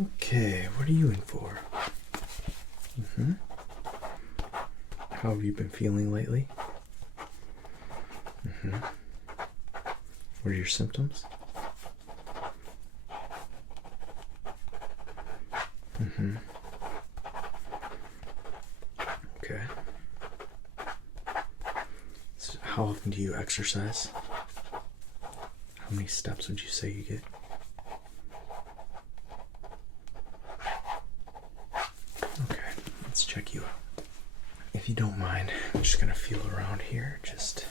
Okay, what are you in for? How have you been feeling lately? What are your symptoms? Okay. So how often do you exercise? How many steps would you say you get? Okay, let's check you out. If you don't mind, I'm just gonna feel around here. Just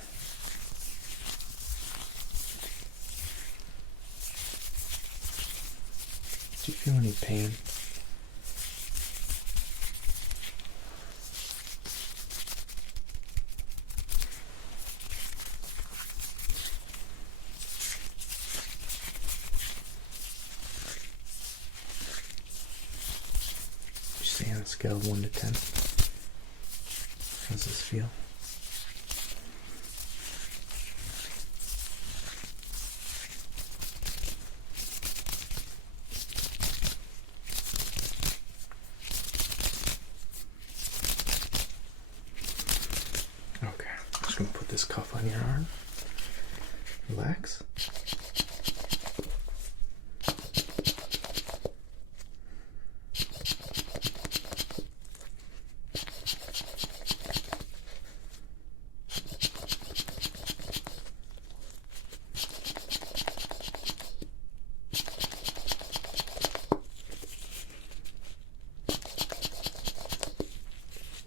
do you feel any pain? You say on a scale of 1 to 10. How does this feel? Okay, I'm just gonna put this cuff on your arm. Relax.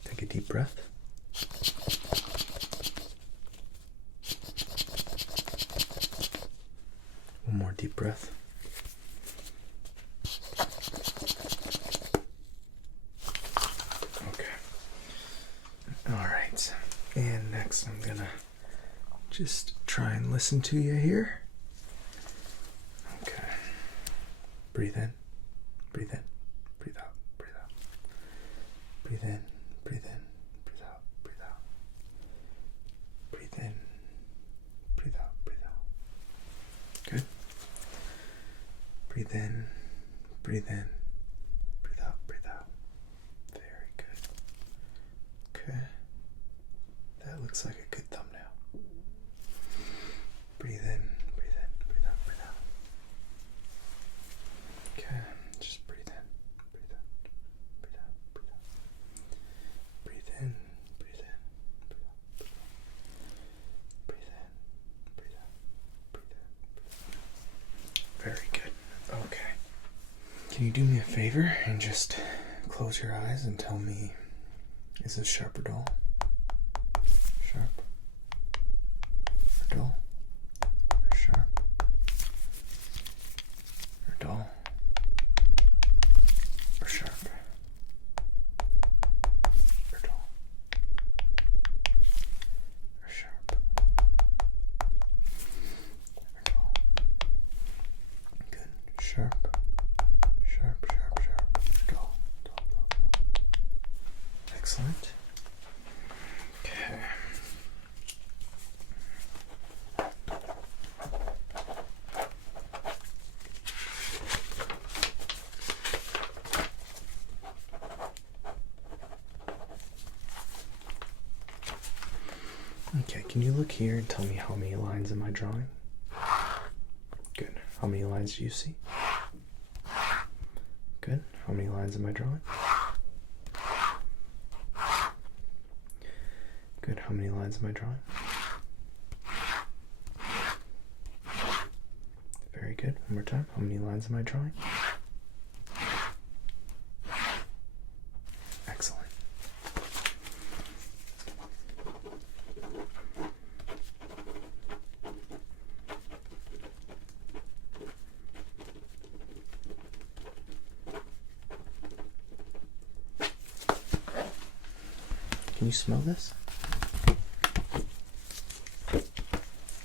Take a deep breath. One more deep breath. Okay. All right. And next I'm gonna just try and listen to you here. Okay. Breathe in, breathe in, breathe out, breathe out. Breathe in, breathe in, breathe out, breathe out. Breathe in, breathe out, breathe out. Good. Breathe in, breathe in, breathe out, breathe out. Very good. Okay. That looks like a good thumbnail. Breathe in, breathe in, breathe out, breathe out. Okay, just breathe in, breathe in, breathe out, breathe out. Breathe in, breathe in, breathe out, breathe in, breathe out, breathe in, breathe out. Very good. Okay. Can you do me a favor and just close your eyes and tell me, is this sharp or dull? Sharp or dull? Or sharp or dull? Or sharp or dull? Or sharp or dull? Good. Sharp, sharp, sharp, sharp, dull, dull, dull, dull. Excellent. Okay. Okay, can you look here and tell me how many lines am I drawing? Good. How many lines do you see? Good. How many lines am I drawing? Good. How many lines am I drawing? Very good. One more time. How many lines am I drawing? Excellent. Can you smell this? Can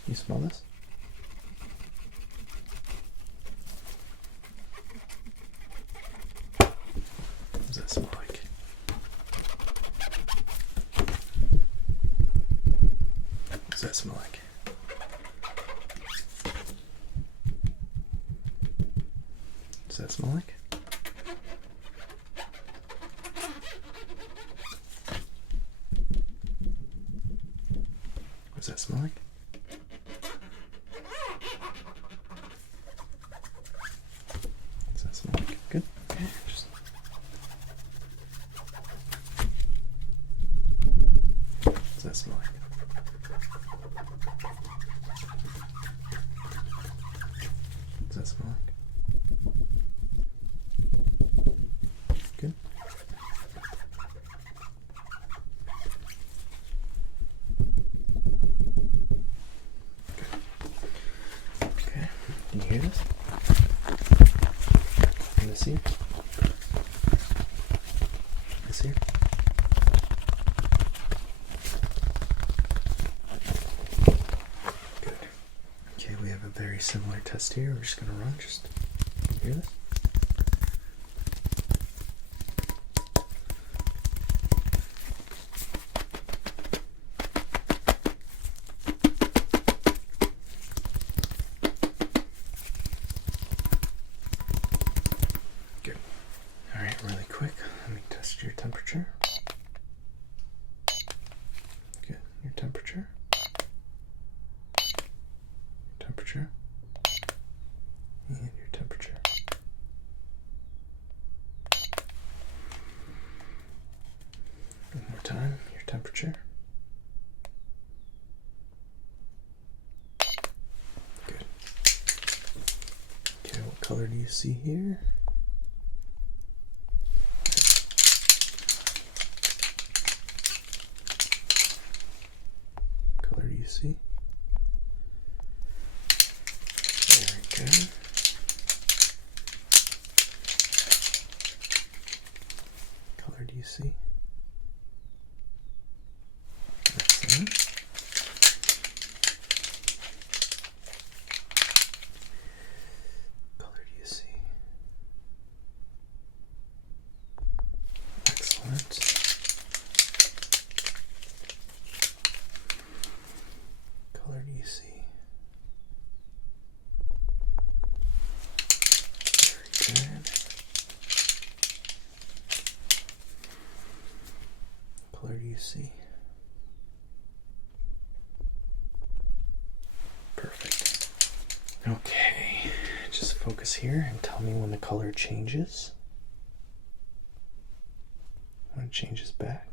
you smell this? What does that smell like? What does that smell like? What does that smell like? smell like? Does that smell like? Good. Okay, just does that smell like? Does that smell like? Good. Okay. Can you hear this? In this ear? This ear? Good. Okay, we have a very similar test here. We're just going to run. Just hear this? Good. All right, really quick. Let me test your temperature. Good. Your temperature. Temperature. And your temperature. One more time. Your temperature. Good. Okay, what color do you see here? Color do you see? Very good. Color do you see? Excellent. Color do you see? Excellent. Color do you see? Very good. Color do you see? Perfect. Okay, just focus here and tell me when the color changes. When it changes back.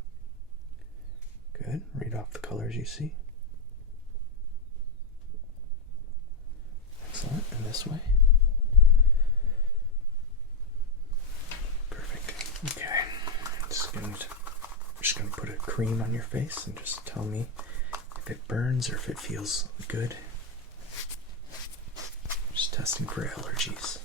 Good. Read off the colors you see. Excellent. And this way. Perfect. Okay. Just gonna put a cream on your face and just tell me if it burns or if it feels good. Just testing for allergies.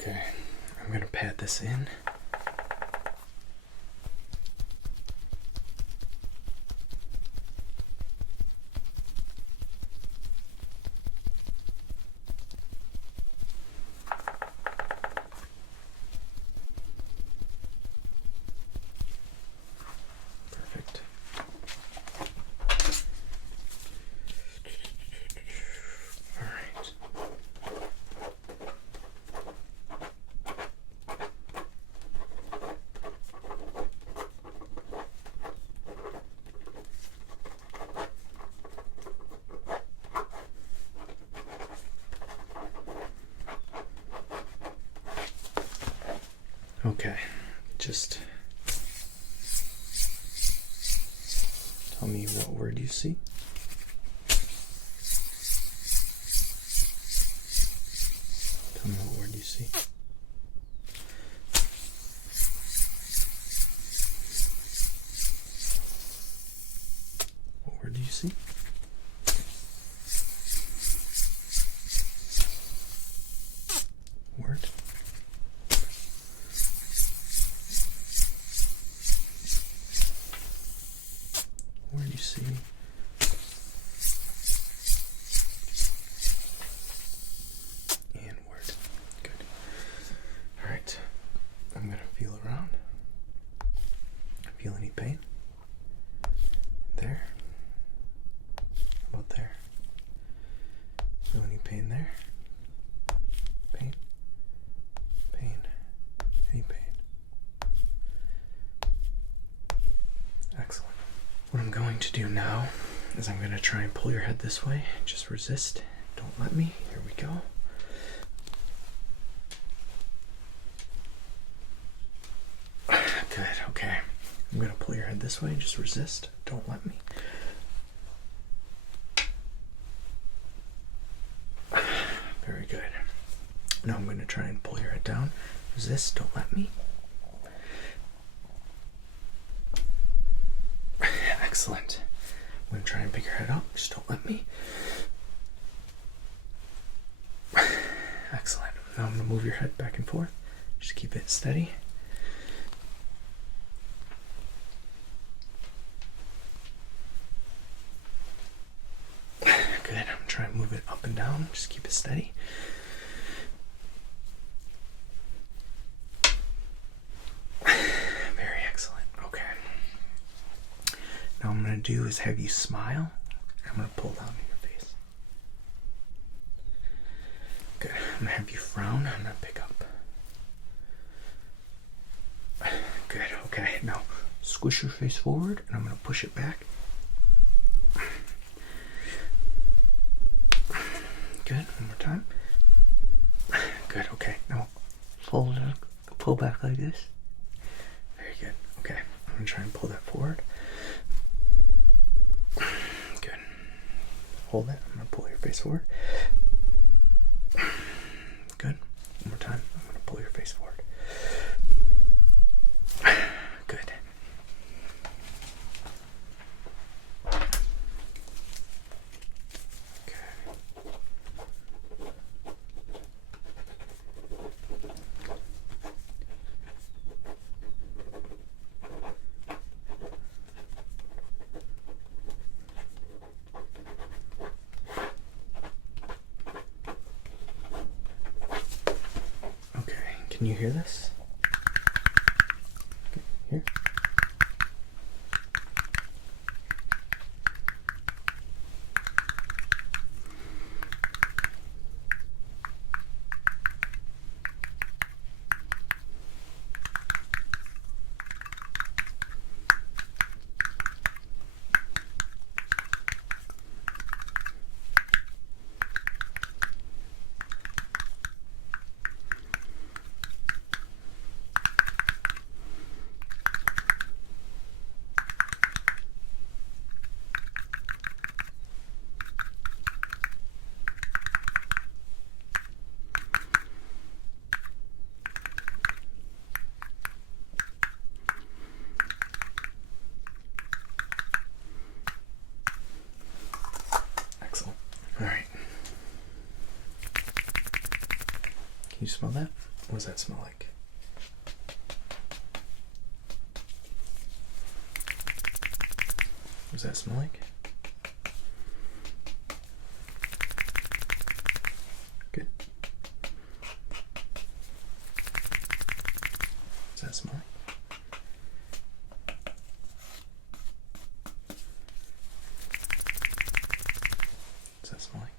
Okay, I'm gonna pat this in. Perfect. All right. Okay, just tell me what word you see. Tell me what word you see. see? Word. Where do you see? And word. Good. Alright. I'm going to feel around. Feel any pain? There? How about there? Feel any pain there? Pain? Pain? Any pain? Excellent. What I'm going to do now is I'm going to try and pull your head this way. Just resist. Don't let me. Here we go. Good. Okay. I'm going to pull your head this way. Just resist. Don't let me. Very good. Now I'm going to try and pull your head down. Resist. Don't let me. Excellent. I'm going to try and pick your head up. Just don't let me. Excellent. Now I'm going to move your head back and forth. Just keep it steady. Good. I'm trying to move it up and down. Just keep it steady. Very excellent. Okay. Now what I'm going to do is have you smile. I'm going to pull down your face. Good. I'm going to have you frown. I'm going to pick up. Good. Okay. Now squish your face forward and I'm going to push it back. Good. One more time. Good. Okay. Now pull back like this. Very good. Okay. I'm going to try and pull that forward. Good. Hold it. I'm going to pull your face forward. Good. One more time. I'm going to pull your face forward. Good. Can you hear this? Okay, here. All right. Can you smell that? What does that smell like? What does that smell like? Good. What does that smell like? What does that smell like?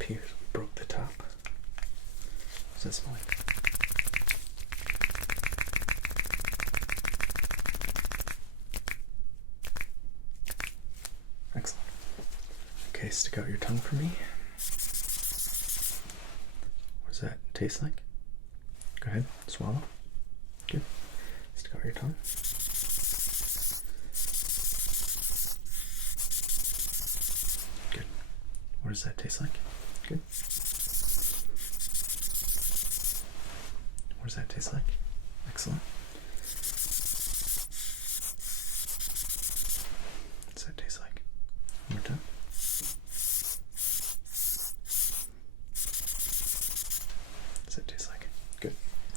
Appears we broke the top. What does that smell like? Excellent. Okay, stick out your tongue for me. What does that taste like? Go ahead, swallow. Good. Stick out your tongue. Good. What does that taste like? Good. What does that taste like? Excellent. What does that taste like? One more time. What does that taste like? Good.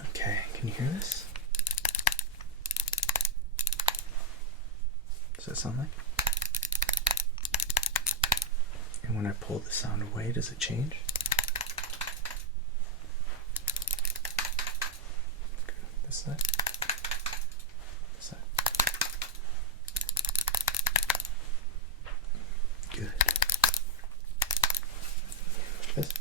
Okay, can you hear this? Does that sound like? And when I pull the sound away, does it change? Good. This side. This side. Good. This.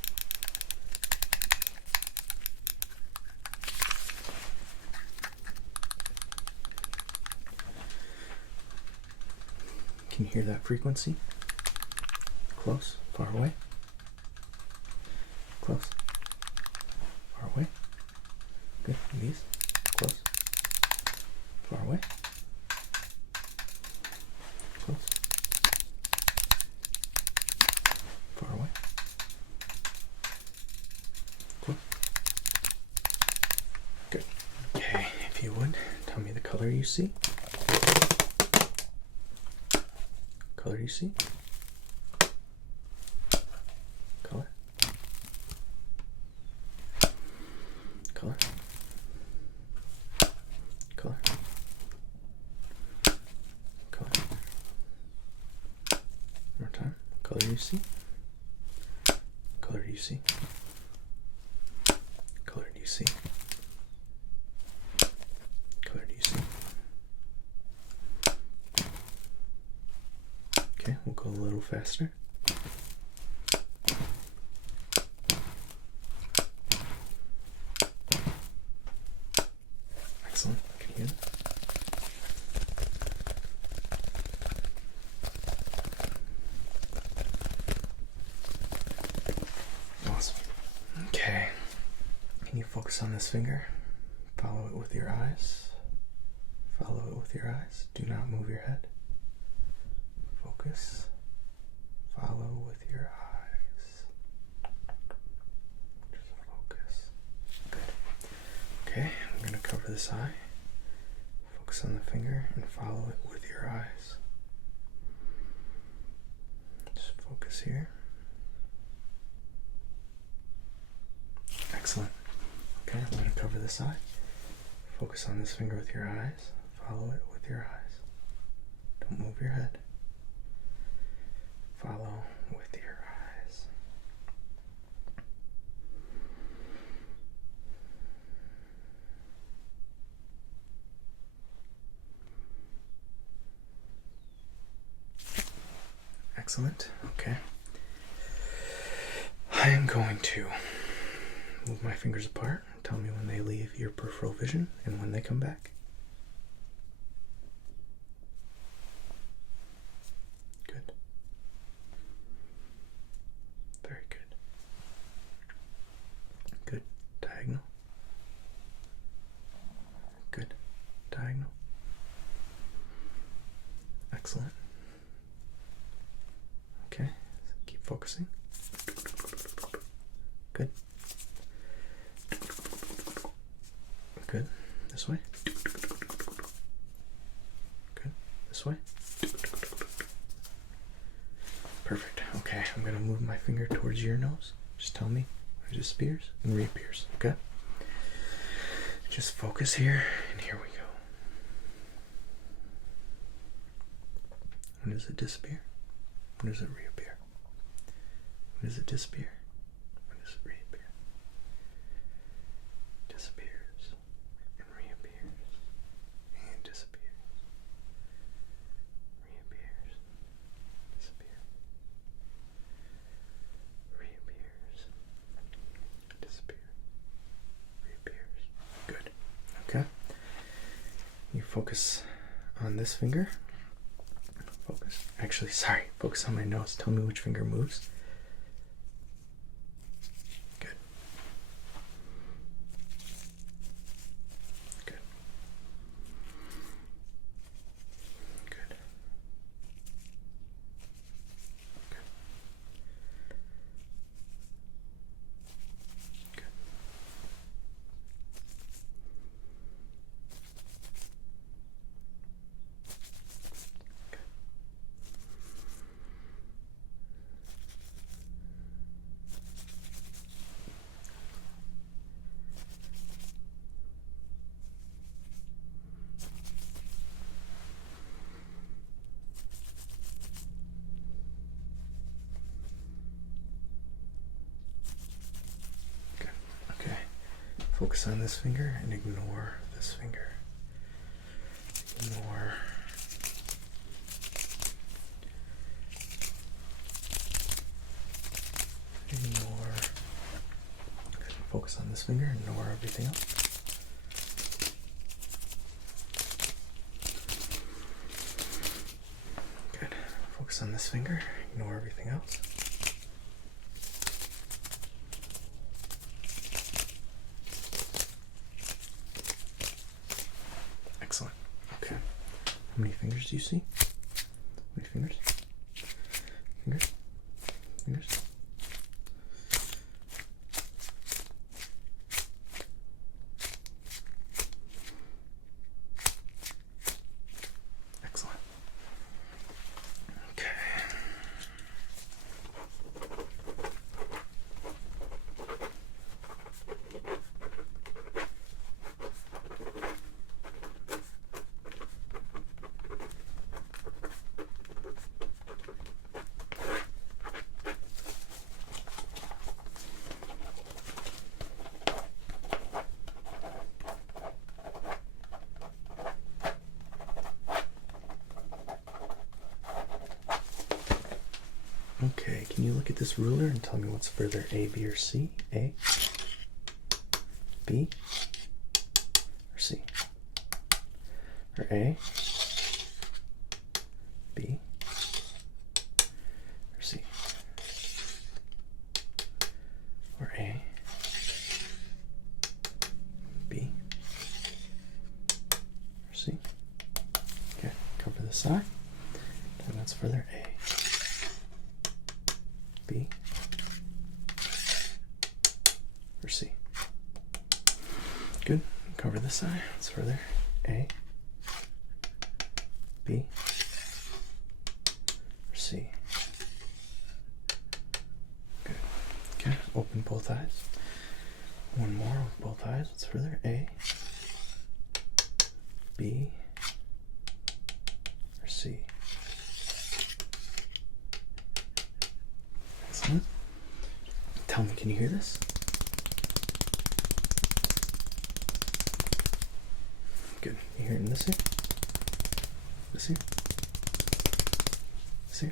Can you hear that frequency? Close, far away. Close, far away. Good. And these? Close, far away. Close, far away. Close. Good. Okay, if you would, tell me the color you see. Color you see? Color. Color. Color. Color. One more time. Color you see? Color do you see? Color do you see? Color do you see? Okay, we'll go a little faster. Excellent. Can you hear that? Awesome. Okay. Can you focus on this finger? Follow it with your eyes. Follow it with your eyes. Do not move your head. Focus. Follow with your eyes. Just focus. Good. Okay, I'm going to cover this eye. Focus on the finger and follow it with your eyes. Just focus here. Excellent. Okay, I'm going to cover this eye. Focus on this finger with your eyes. Follow it with your eyes. Don't move your head. Follow with your eyes. Excellent. Okay. I am going to move my fingers apart. Tell me when they leave your peripheral vision and when they come back. Good. Very good. Good. Diagonal. Good. Diagonal. Excellent. Okay. Keep focusing. Good. Good. This way. Good. This way. Perfect. Okay, I'm going to move my finger towards your nose. Just tell me when it disappears and reappears. Okay? Just focus here, and here we go. When does it disappear? When does it reappear? When does it disappear? When does it reappear? Disappears and reappears and disappears. Reappears. Disappears. Reappears. Disappears. Reappears. Good. Okay. You focus on this finger. Focus. Actually, sorry. Focus on my nose. Tell me which finger moves. Good. Good. Good. Good. focus on this finger and ignore this finger. Ignore. Ignore. Focus on this finger, ignore everything else. Good. Focus on this finger, ignore everything else. Excellent. Okay. How many fingers do you see? How many fingers? Fingers? Fingers? Excellent. Okay. Okay, can you look at this ruler and tell me what's further, A, B, or C? A, B, or C? Or A, B, or C? Or A, B, or C? Okay, cover this side. And that's further A, B, or C. Good. Cover this side. It's further A, B, or C. Good. Okay. Open both eyes. One more with both eyes. It's further A, B, or C. Excellent. Tell me, can you hear this? Good. You hear it in this ear? This ear? This ear?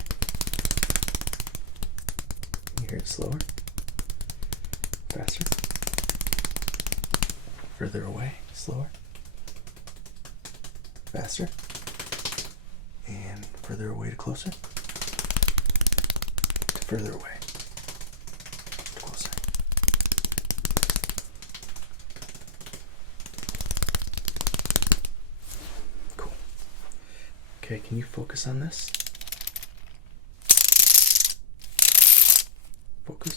You hear it slower? Faster? Further away? Slower? Faster? And further away to closer? To further away. Closer. Cool. Okay, can you focus on this? Focus.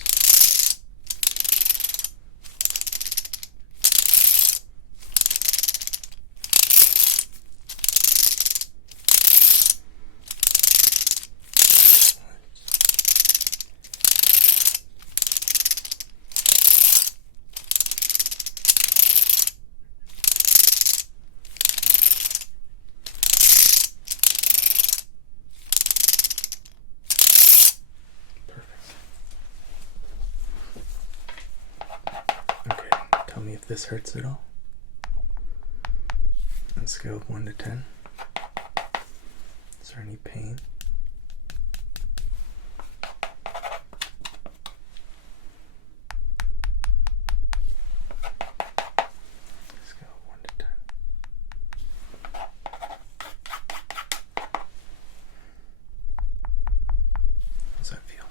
If this hurts at all, on a scale of 1 to 10, is there any pain? Scale of 1 to 10. How does that feel?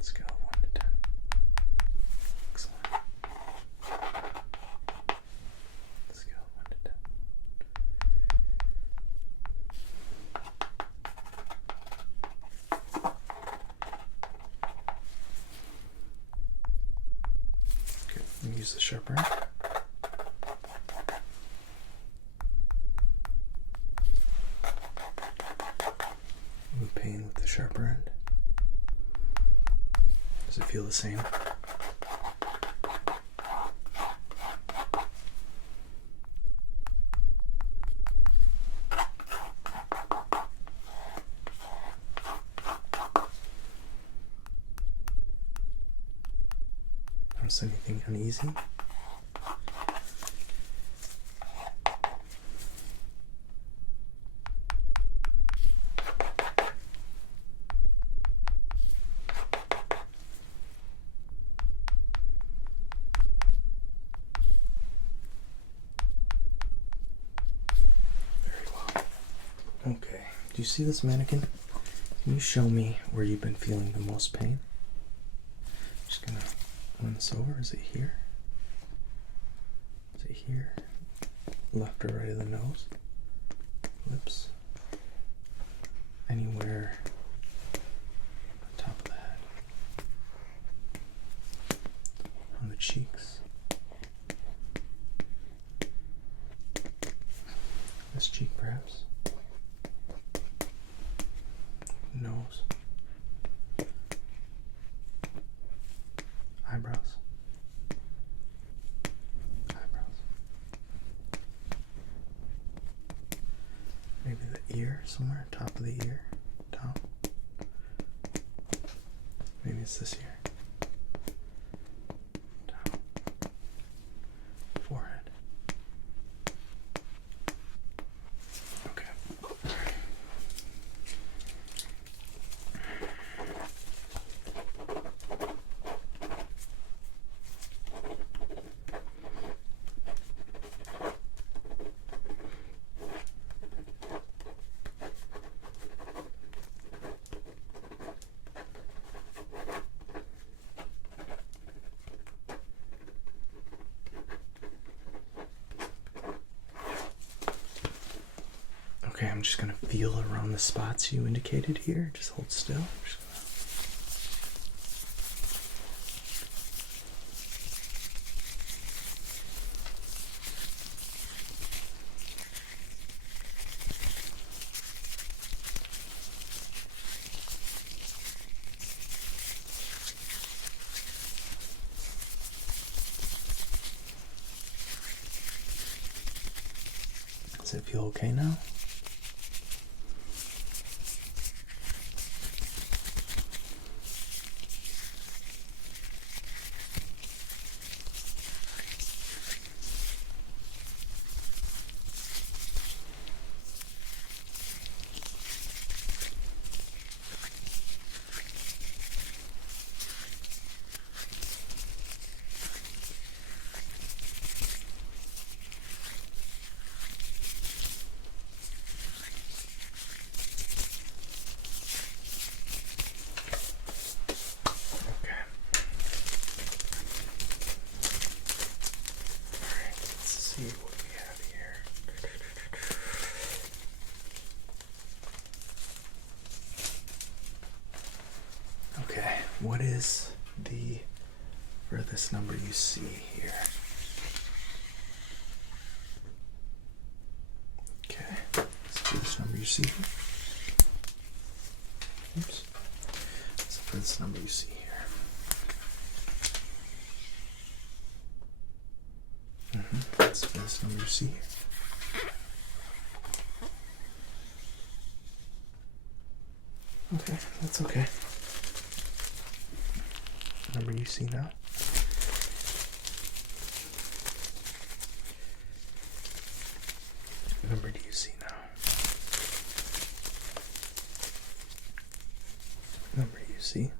Scale of 1 to 10. Excellent. Scale of 1 to 10. Good. Let me use the sharper end. Any pain with the sharper end? Does it feel the same? notice anything uneasy? Very well. Okay, do you see this mannequin? Can you show me where you've been feeling the most pain? Just gonna run this over. Is it here? Is it here? Left or right of the nose? Lips? Anywhere on top of the head? On the cheeks? This cheek perhaps? Nose? Eyebrows? Eyebrows? Maybe the ear somewhere, top of the ear, top. Maybe it's this ear. Top. Forehead. Okay. Okay, I'm just gonna feel around the spots you indicated here. Just hold still. Does it feel okay now? See what we have here. Okay, what is the furthest number you see here? Okay, what's the furthest number you see here? Oops. What's the furthest number you see here? That's the furthest number you see here. Okay, that's okay. Number you see now? Number do you see now? Number you see?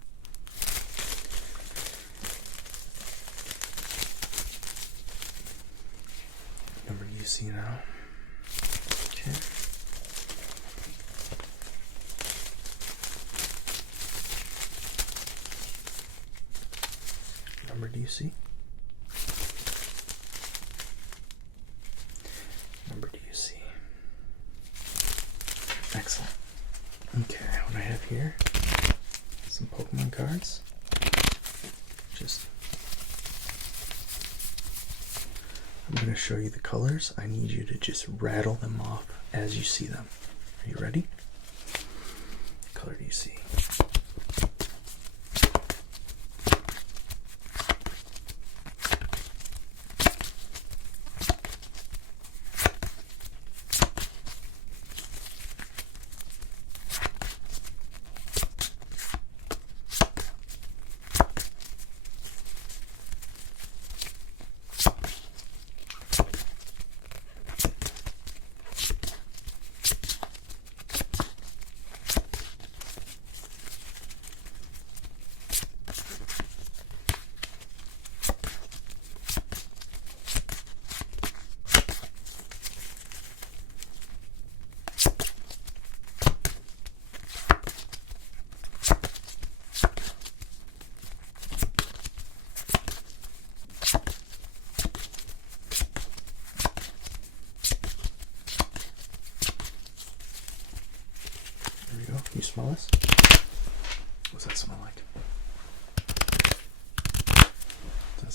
Number do you see now? Okay. Number do you see? Number do you see? Excellent. Okay, what I have here, some Pokemon cards. I'm going to show you the colors. I need you to just rattle them off as you see them. Are you ready? What color do you see?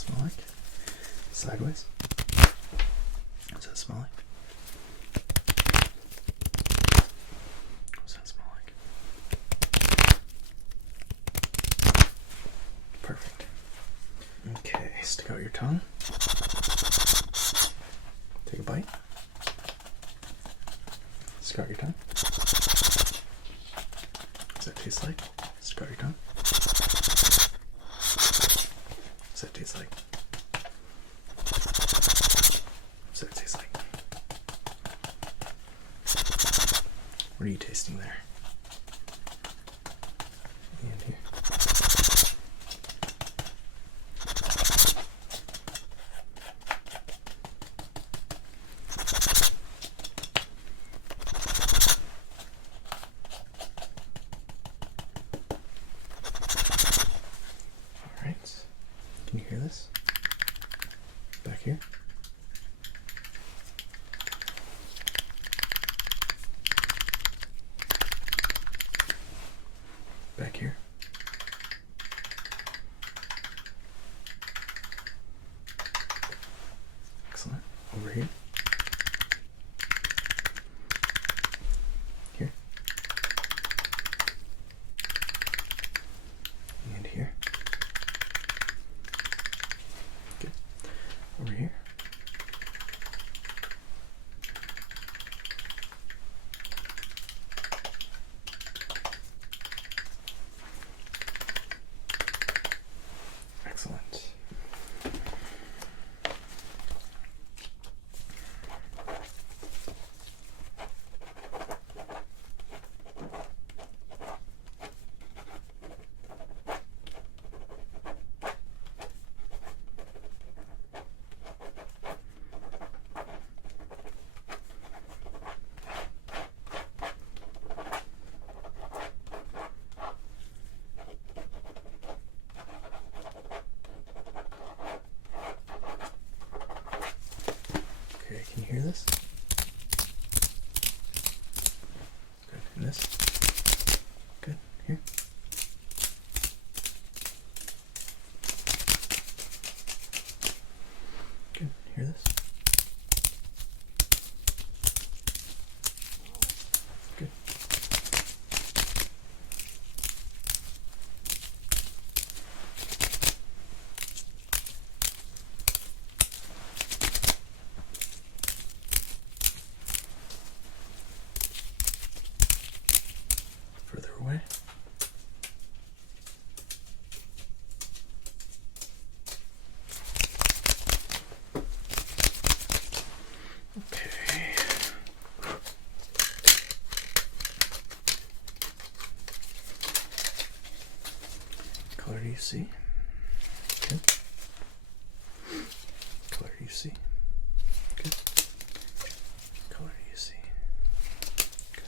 smell like? Sideways? What does that smell like? What does that smell like? Perfect. Okay, stick out your tongue. Take a bite. Stick out your tongue. What does that taste like? Stick out your tongue. What does that taste like? What does that taste like? What are you tasting there? And here. Alright. Can you hear this? Back here? Back here. Excellent. Over here. Here. And here. Good. Over here. Excellent. Okay, can you hear this? Good. And this? Good. Here. Good. Hear this? Good. Further away. Okay. Color do you see? Good. Color do you see? Good. Color do you see? Good.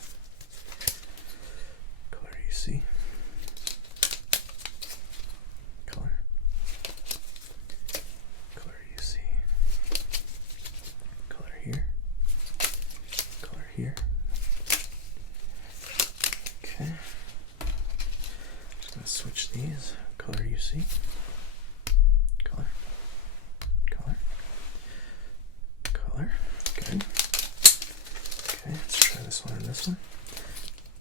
Color do you see? Color. Color do you see? Color here. Color here. Okay. Just gonna switch these. Color you see? Color. Color. Color. Good. Okay, let's try this one and this one.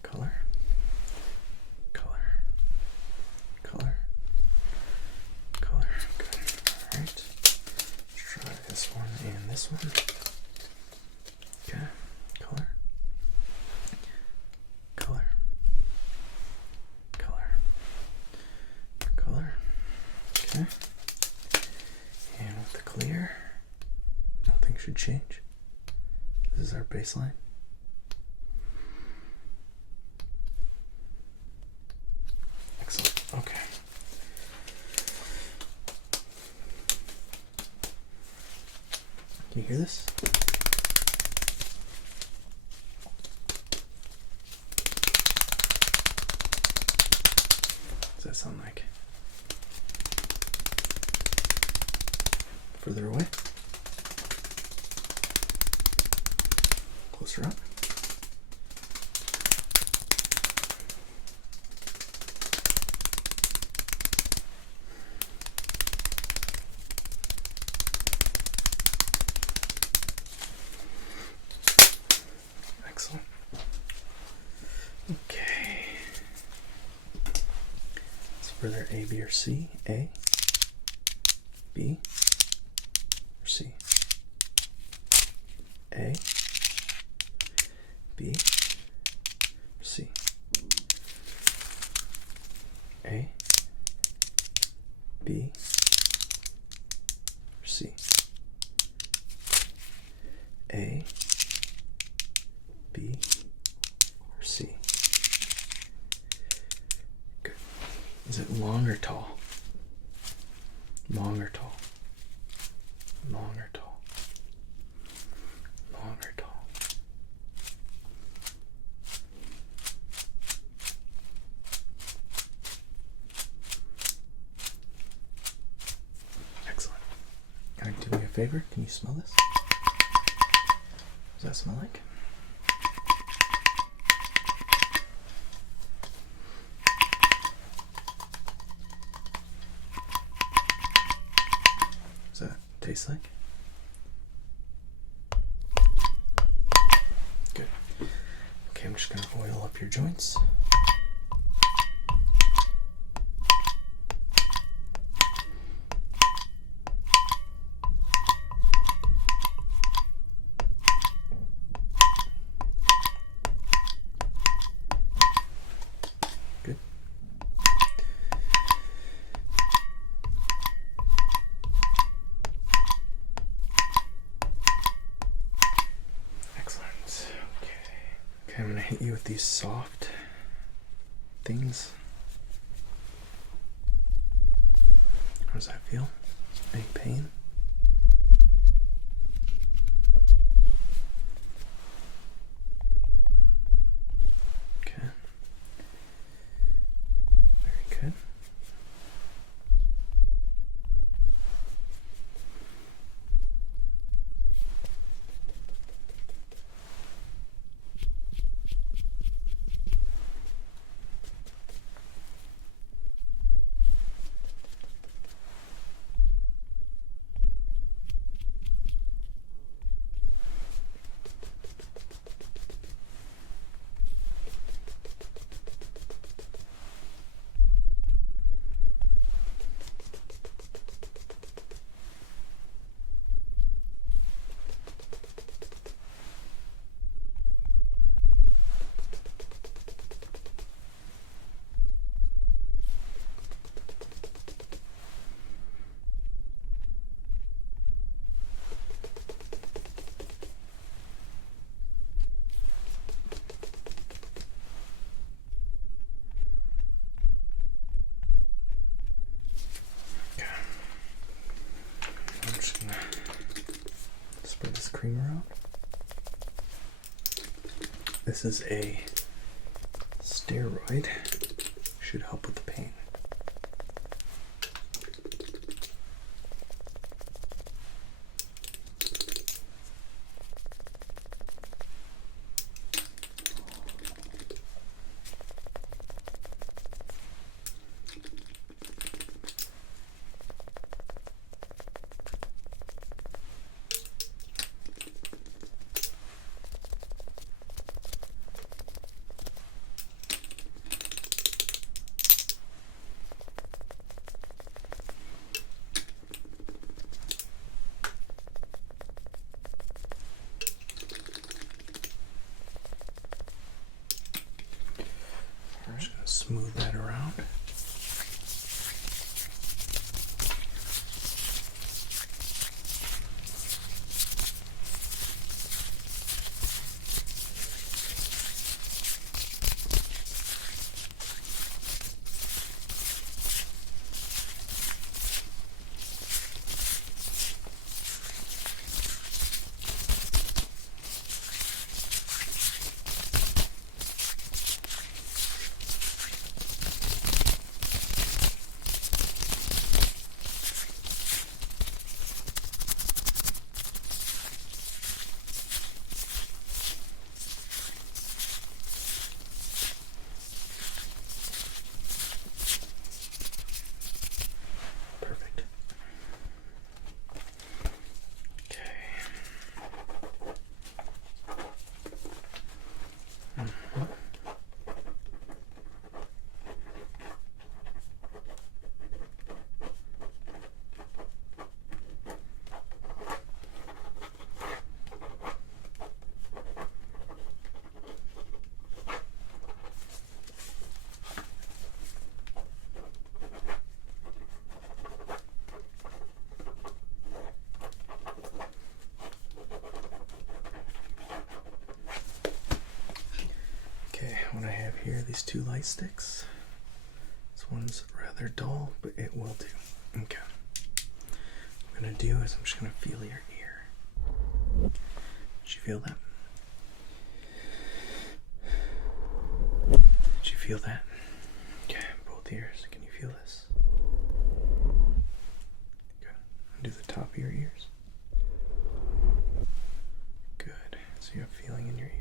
Color. Color. Color. Color. Good. Alright. Let's try this one and this one. Okay. Color. Color. Color. Color. Okay. And with the clear, nothing should change. This is our baseline. Excellent. Okay. Can you hear this? What does that sound like? Further away? Closer up? further, A, B, or C? A, B, or C? A, B, or C? A, B, or C? A, B, or C? Good. Is it long or tall? Long or tall? Long or tall? Long or tall? Excellent. Can you do me a favor? Can you smell this? What does that smell like? What does that taste like? Good. Okay, I'm just going to oil up your joints. Good. Excellent. Okay, I'm going to hit you with these soft things. How does that feel? Any pain? Okay. Very good. Spread this cream around. This is a steroid. Should help with the pain. these two light sticks. This one's rather dull, but it will do. Okay. What I'm going to do is I'm just going to feel your ear. Did you feel that? Did you feel that? Okay, both ears. Can you feel this? Good. Do the top of your ears. Good. So you have feeling in your ears.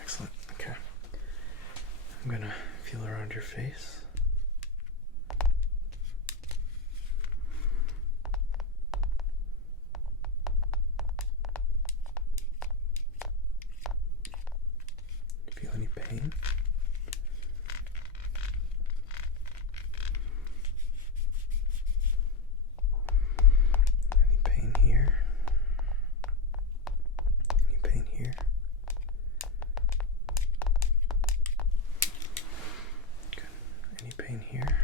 Excellent. Okay. I'm gonna feel around your face. Feel any pain? Any pain here? Any pain here? Good. Any pain here?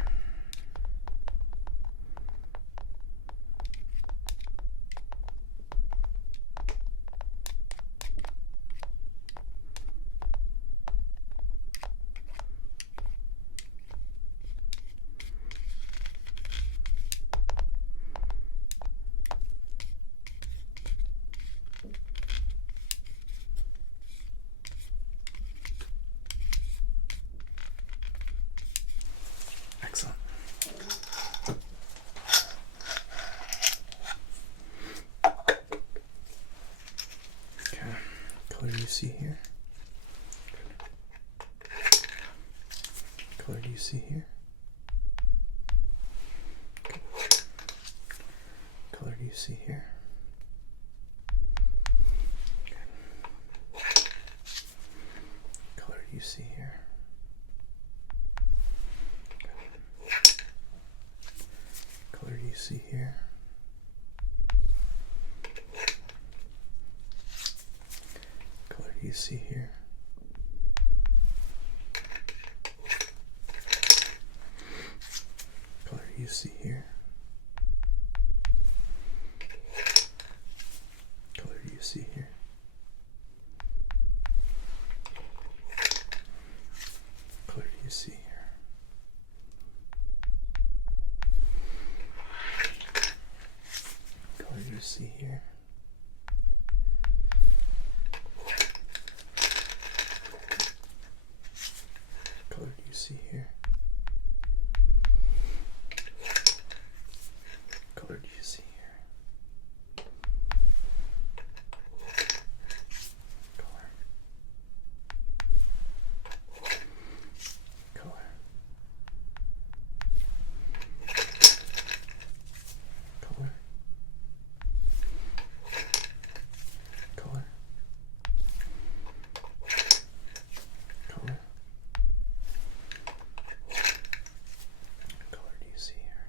Excellent. Okay. Color do you see here? Color do you see here? Color do you see here? Color do you see here? Color do you see here? Color do you see here? Color do you see here? Color do you see here? Color do you see here? Color do you see here? Color do you see here? Color do you see here? Color. Color. Color. Color. Color. Color do you see here?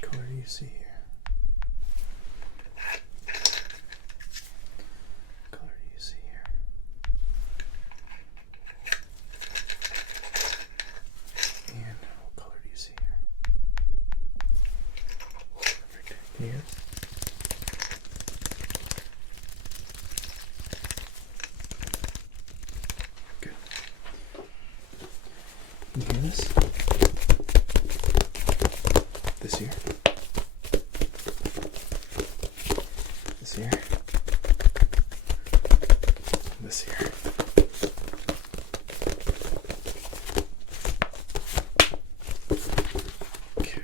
Color do you see here? Color do you see here? And what color do you see here? Perfect. Can you hear this? Good. Can you hear this? This here? This here? This here? Okay.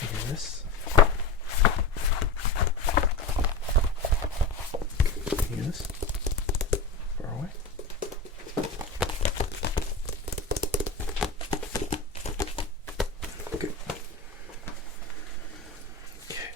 You hear this? You hear this? Far away? Good. Okay.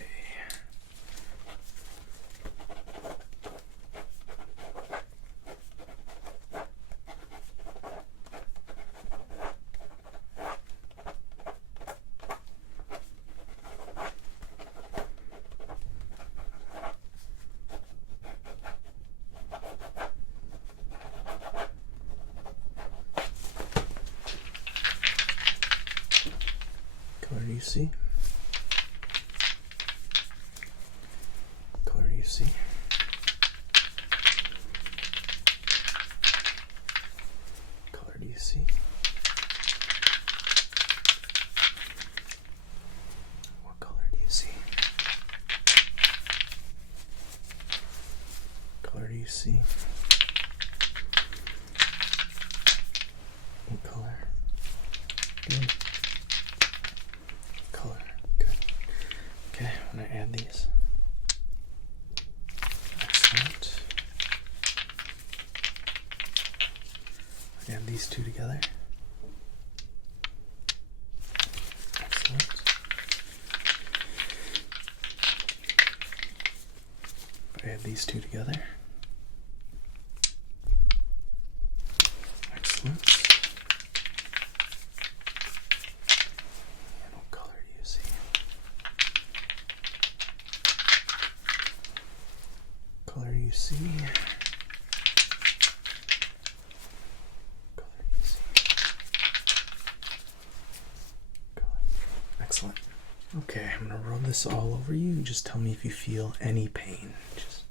see? What color do you see? What color do you see? What color do you see? What color do you see? What color? Good. Color. Good. Okay, I'm going to add these. Excellent. Add these two together. Excellent. Add these two together. Excellent. And what color do you see? What color do you see? What color do you see? Color. Excellent. Okay, I'm going to rub this all over you. Just tell me if you feel any pain. Just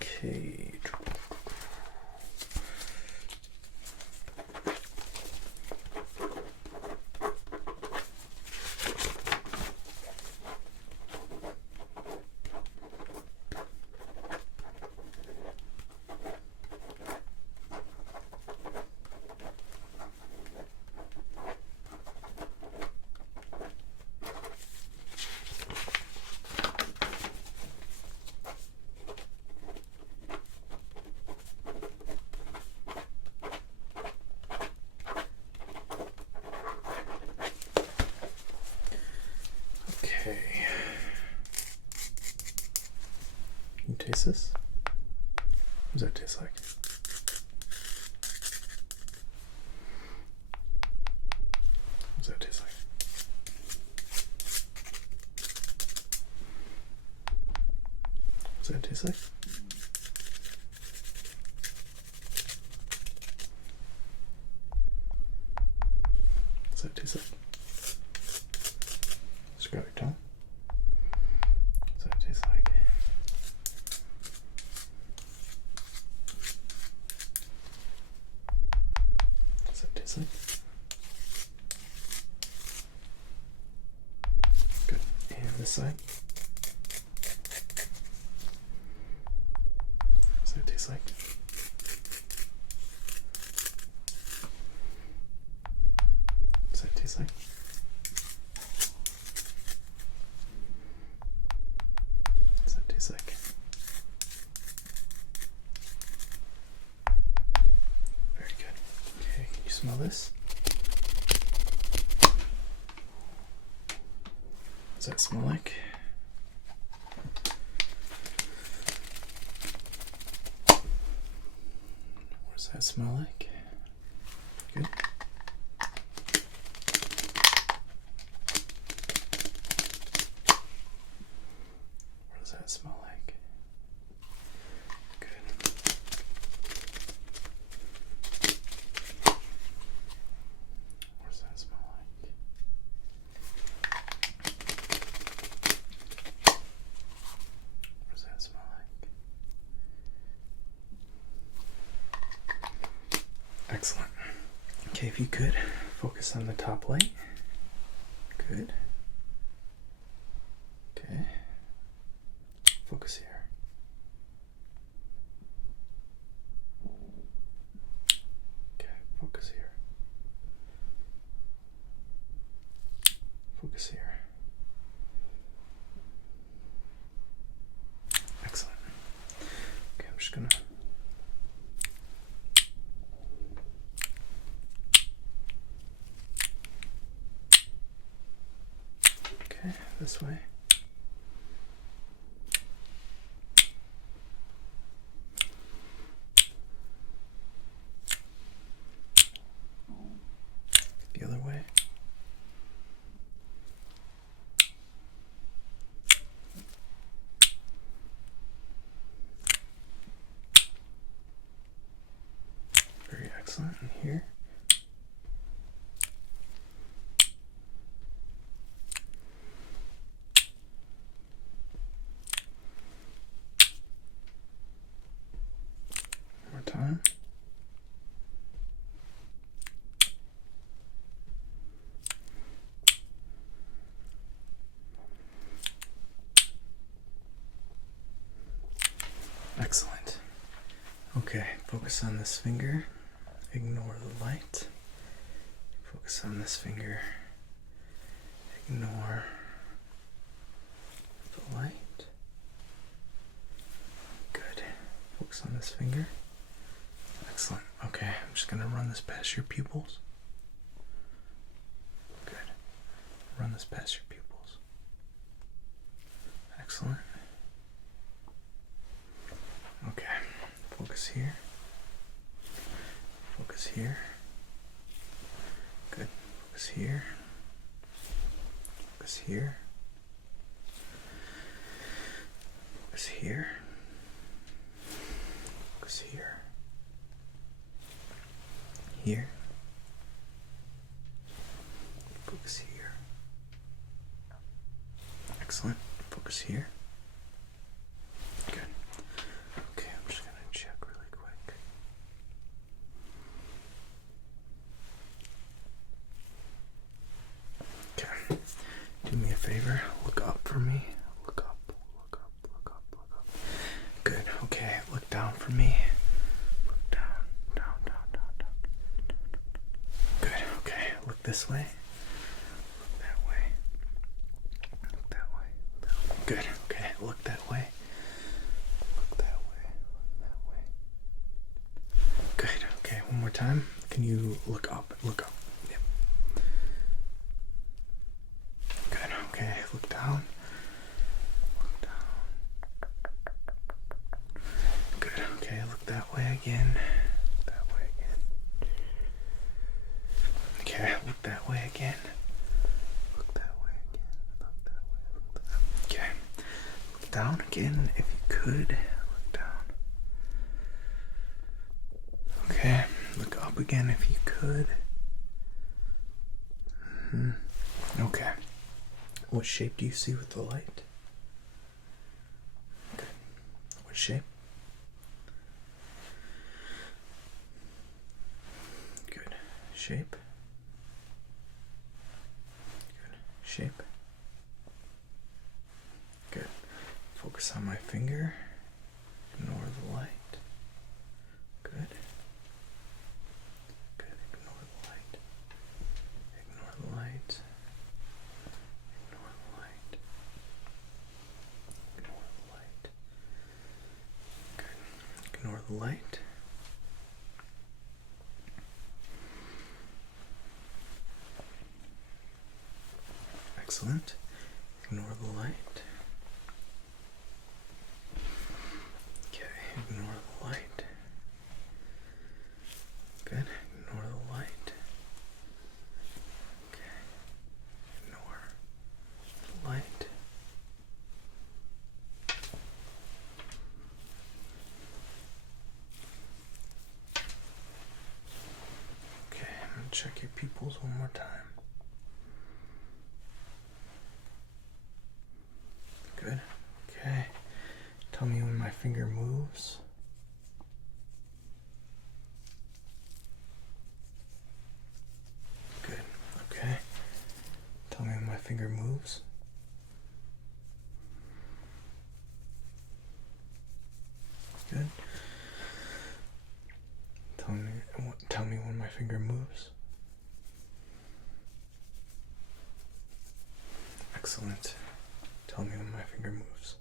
okay. Okay. Can you taste this? What does that taste like? What does that taste like? What does that taste like? What does that taste like? Just grab your tongue. What does that taste like? What does that taste like? Good. And this side. What does that taste like? What does that taste like? What's that taste like? Very good. Okay, can you smell this? What's that smell like? What does that smell like? Good. What does that smell like? Good. What does that smell like? What does that smell like? Excellent. Okay, if you could focus on the top light. Good. Okay. Focus here. Okay, focus here. Focus here. Excellent. Okay, I'm just gonna this way. The other way. Very excellent. And here. Time. Excellent. Okay, focus on this finger. Ignore the light. Focus on this finger. Ignore the light. Good. Focus on this finger. Excellent. Okay, I'm just going to run this past your pupils. Good. Run this past your pupils. Excellent. Okay, focus here. Focus here. Good. Focus here. Focus here. Focus here. Focus here. Here. Focus here. Excellent. Focus here. Good. Okay, I'm just going to check really quick. Okay. Do me a favor. Look up for me. Look up. Look up. Look up. Look up. Good. Okay. Look down for me. Look down. Down. Down. Down. Down. Good. Okay. Look this way. Look that way. Look that way. Look that way. Good. Okay. Look that way. Look that way. Look that way. Good. Okay. One more time. Can you look up? Look up. Yep. Good. Okay. Look down. Look down. Good. Okay. Look that way again. Look that way again. Okay. Look that way again. Look that way again. Look that way. Look that way. Okay. Look down again if you could. Look down. Okay. Look up again if you could. Okay. What shape do you see with the light? Okay. What shape? Good. Shape. Good. Shape. Good. Focus on my finger. Ignore the light. Good. Good. Ignore the light. Ignore the light. Ignore the light. Ignore the light. Good. Ignore the light. Excellent. Ignore the light. Okay, ignore the light. Good. Ignore the light. Okay. Ignore the light. Okay, I'm going to check your pupils one more time. Good. Okay. Tell me when my finger moves. moves. Good. Tell me when my finger moves. Excellent. Tell me when my finger moves.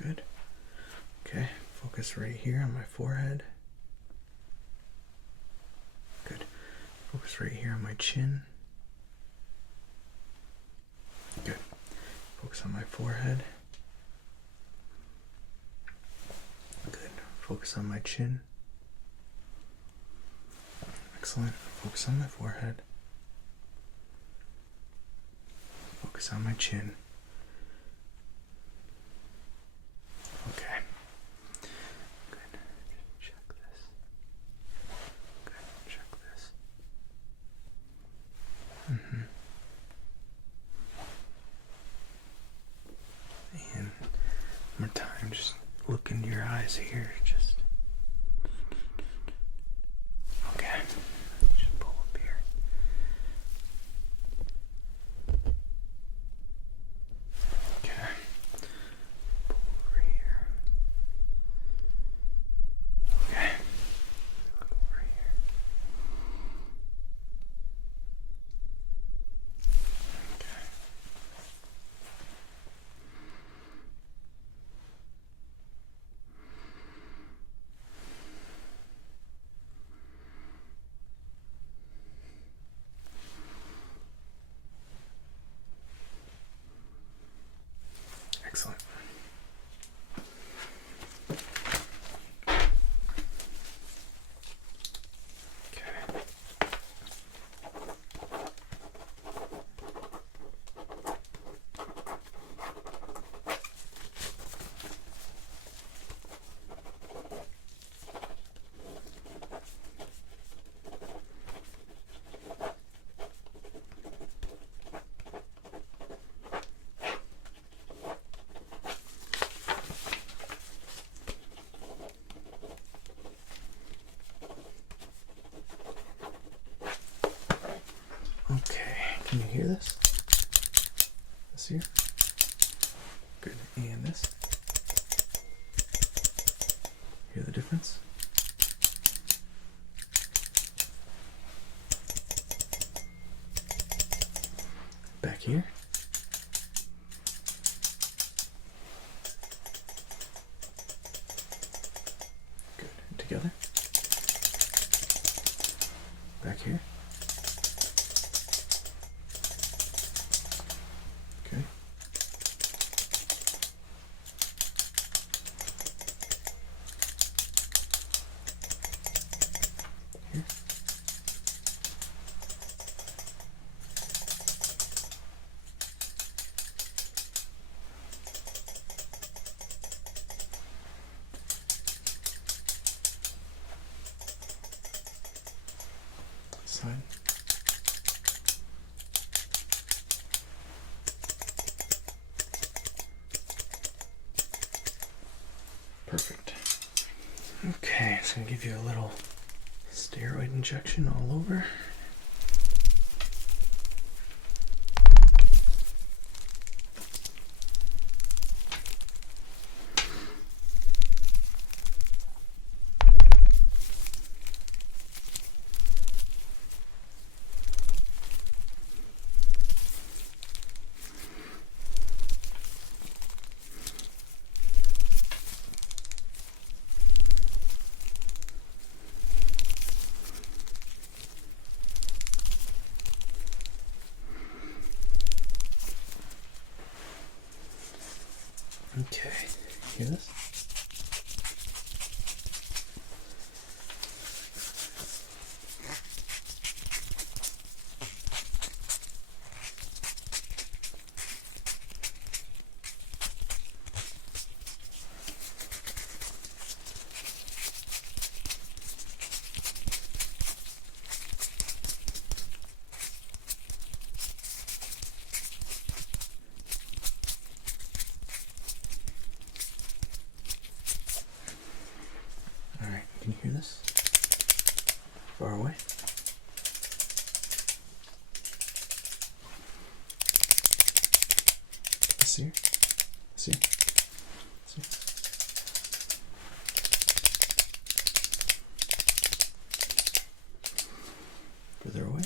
Good. Okay, focus right here on my forehead. Good. Focus right here on my chin. Good. Focus on my forehead. Good. Focus on my chin. Excellent. Focus on my forehead. Focus on my chin. Okay. Good. Check this. Good. Check this. And one more time, just look into your eyes here. Just okay. Just pull up here. Okay. Pull over here. Okay. Look over here. Okay. Excellent. Okay. Okay, can you hear this? This here? Good. And this? Hear the difference? Back here? Good. And together? Back here? Okay. Here. Side. Perfect. Okay, so I'm gonna give you a little steroid injection all over. Okay, hear this? Alright, can you hear this? Far away? see? See? See? Further away.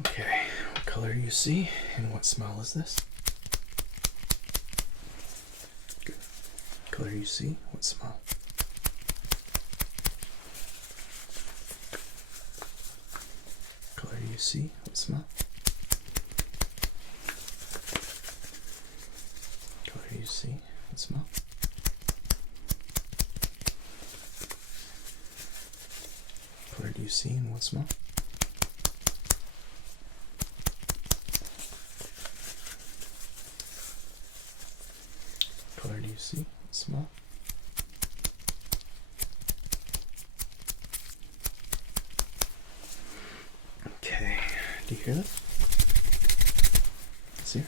Okay, what color do you see and what smell is this? Good. What color do you see? What smell? What color do you see? What smell? What color do you see? What smell? What color do you see and what smell? Color do you see? Smell? Okay. Do you hear that? See?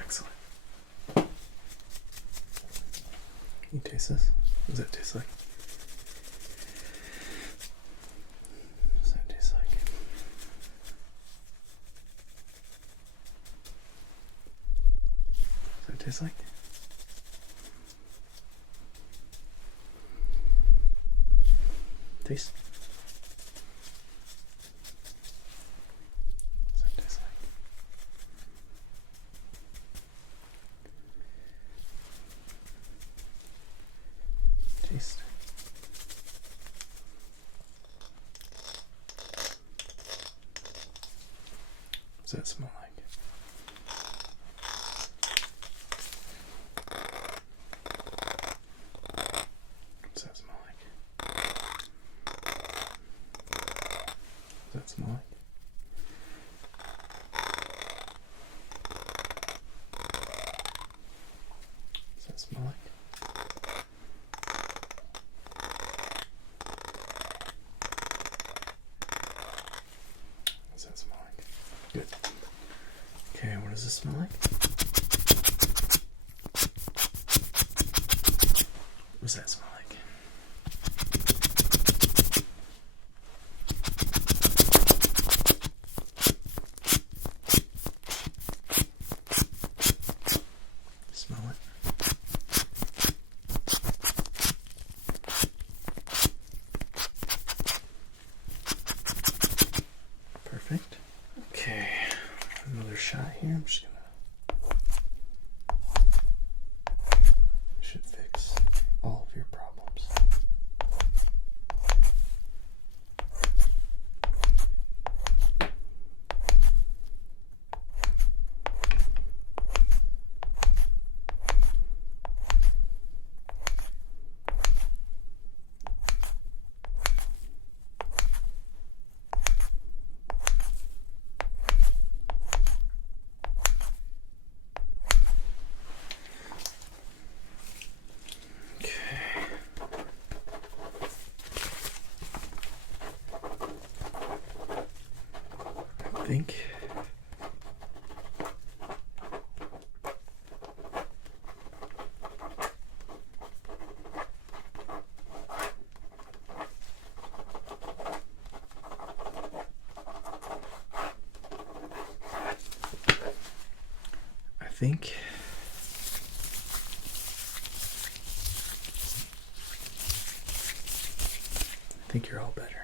Excellent. Can you taste this? What does that taste like? What does that taste like? What does that taste like? Taste. What does that taste like? Taste. What does that smell like? What does that smell like? What does that smell like? What does that smell like? What does that smell like? Good. Okay, what does this smell like? What does that smell like? Smell it. Perfect. Okay, another shot here. I'm just gonna. Should fix all of your problems. Think. I think you're all better.